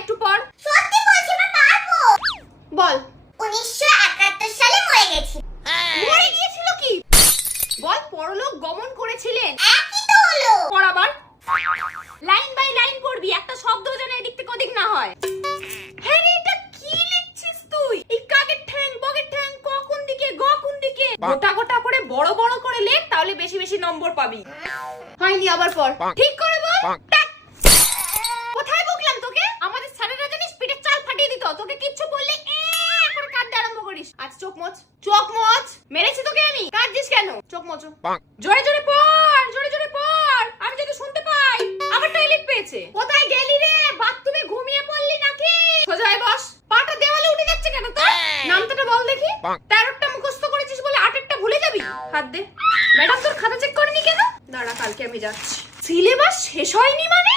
একটু পড়। সত্যি বলছি মা, পারবো। বল। 1971 সালে মরে গেছি। মরে গিয়েছিল কি? বল পরলোক গমন করেছিলেন। একই তো হলো। পড় আবার। লাইন বাই লাইন পড়বি, একটা শব্দ যেন এদিক থেকে ওদিক না হয়। হ্যাঁ রে, এটা কি লিখছিস তুই? এই কাকের ঠ্যাং, বগের ঠ্যাং, ক কোন দিকে, গ কোন দিকে? গোটা গোটা করে বড় বড় করে লেখ, তাহলে বেশি বেশি নম্বর পাবি। হয়নি, আবার পড়। ঠিক করে বল। কোথায় বকলাম তোকে? আমাদের স্যারেরা জানিস পিঠে চাল ফাটিয়ে দিত, তোকে কিচ্ছু বললে এখন কাঁদতে আরম্ভ করিস। আজ চোখ মোচ, চোখ মোচ। মেরেছি তোকে আমি, কাঁদছিস কেন? চোখ মোচ। জোরে জোরে পড়, জোরে জোরে পড়, আমি যাতে শুনতে পাই। আবার টয়লেট পেয়েছে। কোথায় গেলি রে? বাথরুমে ঘুমিয়ে পড়লি নাকি? সোজা হয়ে বস। পাটা দেওয়ালে উঠে যাচ্ছে কেন তোর? নামটা বল দেখি। 13টা মুখস্থ করেছিস বলে 8টা ভুলে যাবি? হাত দে। ম্যাডাম তোর খাতা চেক করেনি কেন? দাঁড়া, কালকে আমি যাচ্ছি। সিলেবাস শেষ হয়নি মানে?